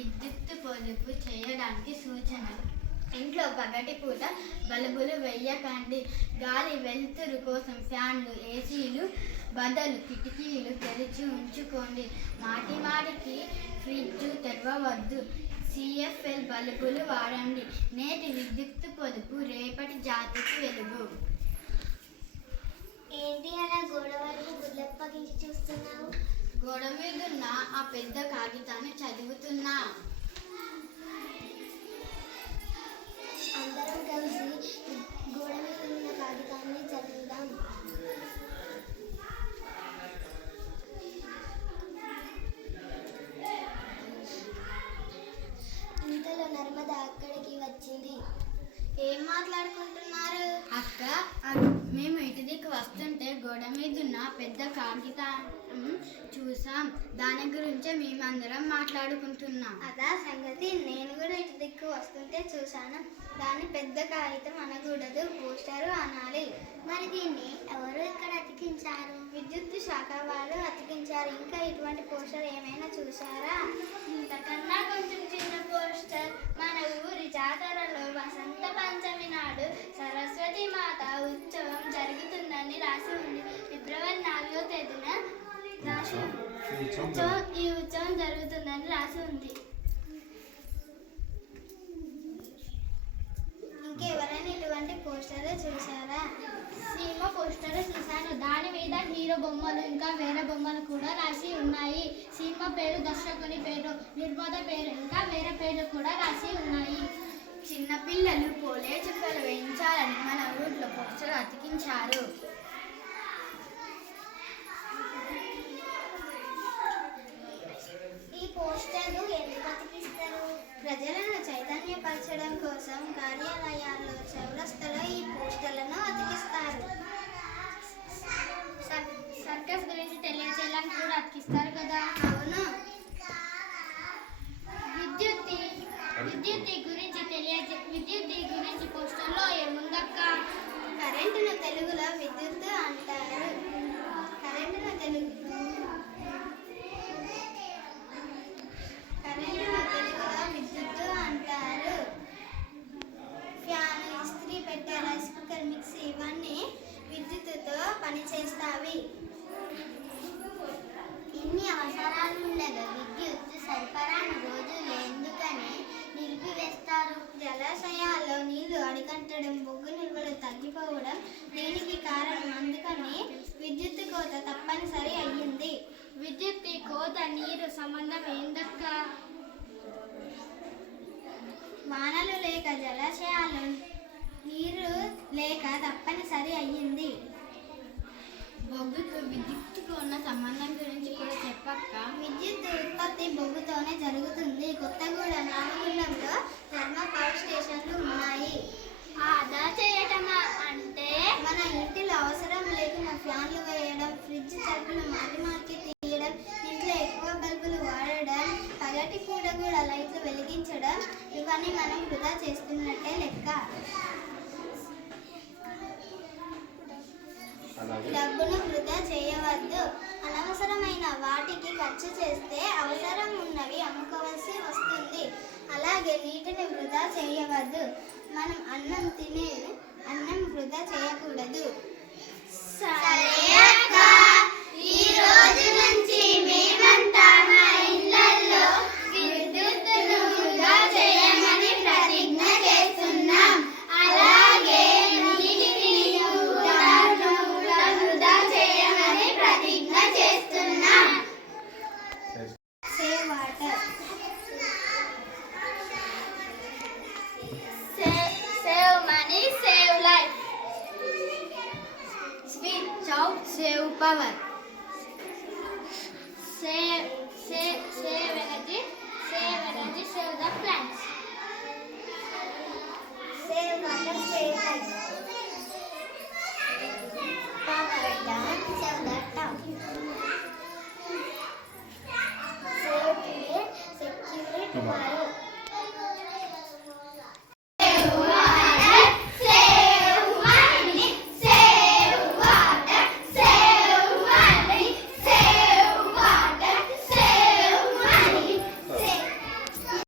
విద్యుత్ పొదుపు చేయడానికి సూచనలు. ఇంట్లో పగటిపూట బల్బులు వేయకండి. గాలి వెలుతురు కోసం ఫ్యాన్లు, ఏసీలు బదులు కిటికీలు తెరిచి ఉంచుకోండి. మాటిమాటికి ఫ్రిడ్జ్ తెరవవద్దు. సిఎఫ్ఎల్ బల్బులు వాడండి. నేటి విద్యుత్ పొదుపు రేపటి జాతికి వెలుగు. ఏంటి అలా గోడ వరకు గుడ్లప్పగించి చూస్తున్నావు? గోడ మీదున్న ఆ పెద్ద కాగితాన్ని చదువుతున్నా. అందరం కలిసి గోడ మీద ఉన్న కాగితాన్ని చదువుదాం. ఇంతలో నర్మద అక్కడికి వచ్చింది. ఏం మాట్లాడుకుంటున్నారు? అక్క, మేము ఇటు దిక్కు వస్తుంటే గోడ మీద ఉన్న పెద్ద కాగితం చూసాం. దాని గురించే మేమందరం మాట్లాడుకుంటున్నాం. అదా సంగతి. నేను కూడా ఇటు దిక్కు వస్తుంటే చూశాను. దాన్ని పెద్ద కాగితం అనకూడదు, పోస్టరు అనాలి. మరి దీన్ని ఎవరు ఇక్కడ అతికించారు? విద్యుత్ శాఖ వారు అతికించారు. ఇంకా ఇటువంటి పోస్టర్ ఏమైనా చూసారా? ఇంతకన్నా కొంచెం చిన్న పోస్టర్. మన ఊరి జాతరలో వసంత పంచమి నాడు సరస్వతి మాత ఉత్సవం జరుగుతుందని రాసి ఉంది. ఫిబ్రవరి 4వ తేదీన ఈ ఉత్సవం జరుగుతుందని రాసి ఉంది. ఇంకెవరైనా ఇటువంటి పోస్టర్ చూసారా? సినిమా పోస్టర్ చూశాను. దాని మీద హీరో బొమ్మలు ఇంకా వేరే బొమ్మలు కూడా రాసి ఉన్నాయి. సినిమా పేరు, దర్శకుని పేరు, నిర్మాత పేరు ఇంకా వేరే పేర్లు కూడా రాసి ఉన్నాయి. చిన్నపిల్లలు పోలే చుక్కలు వేయించాలని మన ఊర్లో పోస్టర్ అతికించారు. ఈ పోస్టర్లు ఎందుకు అతికిస్తారు? ప్రజలను చైతన్యపరచడం కోసం కార్యాలయాల్లో, చౌరస్తలో ఈ పోస్టర్లను అతికిస్తారు. సర్కస్ గురించి తెలియజేయాలని కూడా అతికిస్తారు కదా. అవును. విద్యుత్ గురించి పోస్టర్లో ఏముందక్క? కరెంటును తెలుగులో విద్యుత్ అంటారు. కరెంటును తెలుగులో విద్యుత్ అంటారు. ఫ్యాన్, ఇస్త్రీ పెట్టె, రైస్ కుక్కర్, మిక్సీ ఇవన్నీ విద్యుత్తుతో పనిచేస్తాయి. ఇన్ని అవసరాలు ఉండగా విద్యుత్ సరఫరాను రోజులు ఎందుకని నిలిపివేస్తారు? జలాశయాల్లో నీళ్లు అడిగంటడం, బొగ్గు నిల్వలు తగ్గిపోవడం దీనికి కారణం. అందుకని విద్యుత్ కోత తప్పనిసరి అయ్యింది. విద్యుత్ కోత నీరు సంబంధం ఏందక్క? వానలు లేక జలాశయాల్లో నీరు లేక తప్పనిసరి అయ్యింది. బొగ్గుకు విద్యుత్తుకు ఉన్న సంబంధం గురించి కూడా చెప్పక్క. విద్యుత్ ఉత్పత్తి బొగ్గుతోనే జరుగుతుంది. కొత్తగూడెం, నాగగుండంలో థర్మల్ పవర్ స్టేషన్లు ఉన్నాయి. ఆదా చేయటమా అంటే? మన ఇంటిలో అవసరం లేకుండా ఫ్యాన్లు వేయడం, ఫ్రిడ్జ్ తలుపులు మాటిమాటికి తీయడం, ఇంట్లో ఎక్కువ బల్బులు వాడడం, పగటి పూట కూడా లైట్లు వెలిగించడం, ఇవన్నీ మనం వృధా చేస్తున్నట్టే లెక్క. డబ్బును వృధా చేయవద్దు. అనవసరమైన వాటికి ఖర్చు చేస్తే అవసరం ఉన్నవి అమ్ముకోవాల్సి వస్తుంది. అలాగే నీటిని వృధా చేయవద్దు. మనం అన్నం వృధా చేయకూడదు. సరే అక్క, ఈ రోజు నుంచి మేమంతా మా ఇళ్లలో విద్యుత్తును వృధా చేయమని ప్రతిజ్ఞ చేస్తున్నాం. అలాగే నీటిని కూడా వృధా చేయమని ప్రతిజ్ఞ చేస్తున్నాం. Save water. Save money, save life. Switch off, save power.